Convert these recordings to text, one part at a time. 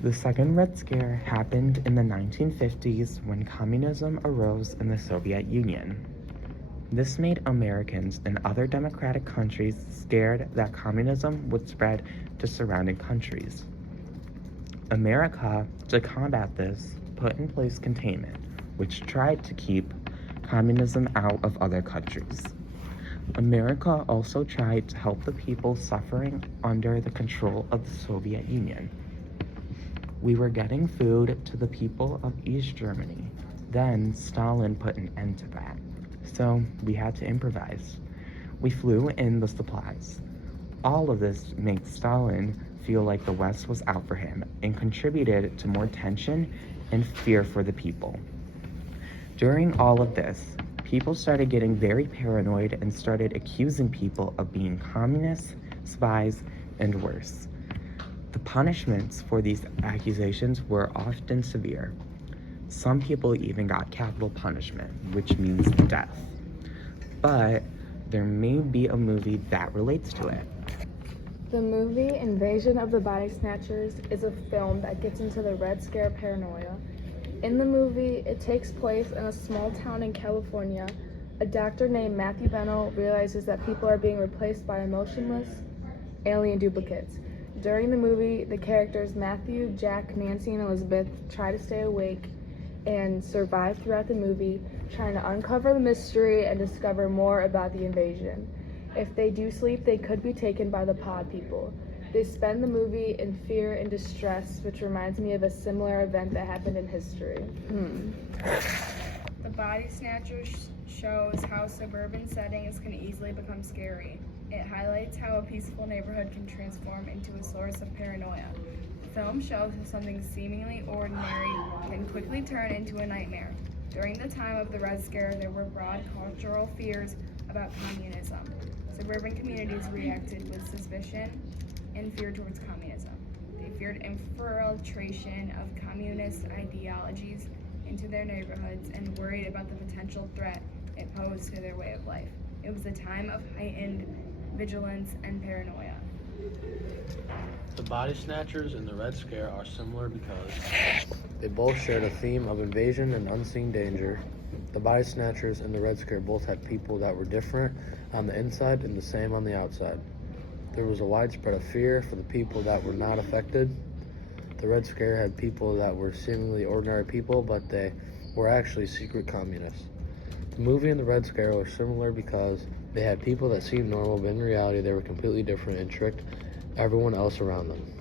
The Second Red Scare happened in the 1950s when communism arose in the Soviet Union. This made Americans and other democratic countries scared that communism would spread to surrounding countries. America, to combat this, put in place containment, which tried to keep communism out of other countries. America also tried to help the people suffering under the control of the Soviet Union. We were getting food to the people of East Germany. Then Stalin put an end to that. So we had to improvise. We flew in the supplies. All of this made Stalin feel like the West was out for him and contributed to more tension and fear for the people. During all of this, people started getting very paranoid and started accusing people of being communists, spies, and worse. The punishments for these accusations were often severe. Some people even got capital punishment, which means death. But there may be a movie that relates to it. The movie Invasion of the Body Snatchers is a film that gets into the Red Scare paranoia. In the movie, it takes place in a small town in California. A doctor named Matthew Bennell realizes that people are being replaced by emotionless alien duplicates. During the movie, the characters Matthew, Jack, Nancy, and Elizabeth try to stay awake and survive throughout the movie, trying to uncover the mystery and discover more about the invasion. If they do sleep, they could be taken by the pod people. They spend the movie in fear and distress, which reminds me of a similar event that happened in history. The Body Snatchers shows how suburban settings can easily become scary. It highlights how a peaceful neighborhood can transform into a source of paranoia. The film shows how something seemingly ordinary can quickly turn into a nightmare. During the time of the Red Scare, there were broad cultural fears about communism. Suburban communities reacted with suspicion and fear towards communism. They feared infiltration of communist ideologies into their neighborhoods and worried about the potential threat it posed to their way of life. It was a time of heightened vigilance and paranoia. The Body Snatchers and the Red Scare are similar because they both shared a theme of invasion and unseen danger. The Body Snatchers and the Red Scare both had people that were different on the inside and the same on the outside. There was a widespread of fear for the people that were not affected. The Red Scare had people that were seemingly ordinary people, but they were actually secret communists. The movie and the Red Scare were similar because they had people that seemed normal, but in reality they were completely different and tricked everyone else around them.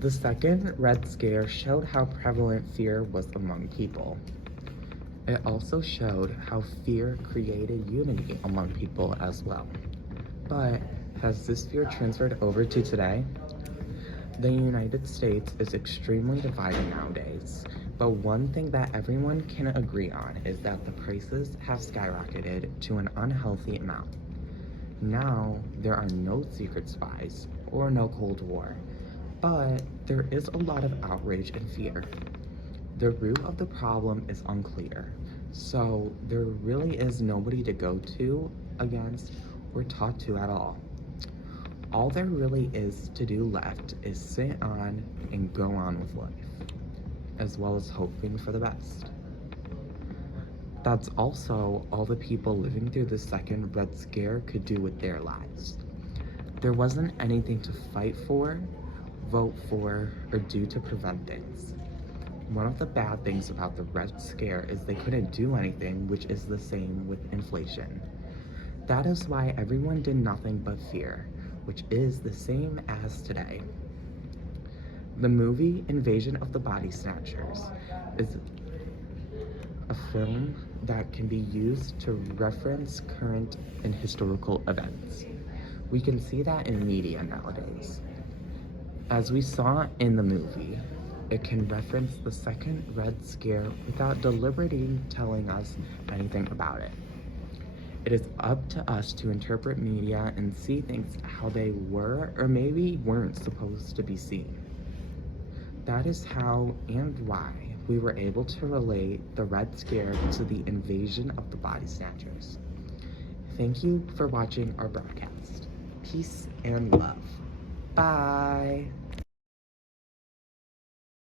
The Second Red Scare showed how prevalent fear was among people. It also showed how fear created unity among people as well. But has this fear transferred over to today? The United States is extremely divided nowadays, but one thing that everyone can agree on is that the prices have skyrocketed to an unhealthy amount. Now, there are no secret spies or no Cold War, but there is a lot of outrage and fear. The root of the problem is unclear, so there really is nobody to go to, against, or talk to at all. All there really is to do left is sit on and go on with life, as well as hoping for the best. That's also all the people living through the Second Red Scare could do with their lives. There wasn't anything to fight for, vote for, or do to prevent things. One of the bad things about the Red Scare is they couldn't do anything, which is the same with inflation. That is why everyone did nothing but fear, which is the same as today. The movie Invasion of the Body Snatchers is a film that can be used to reference current and historical events. We can see that in media nowadays. As we saw in the movie, it can reference the Second Red Scare without deliberately telling us anything about it. It is up to us to interpret media and see things how they were or maybe weren't supposed to be seen. That is how and why we were able to relate the Red Scare to the invasion of the Body Snatchers. Thank you for watching our broadcast. Peace and love. Bye.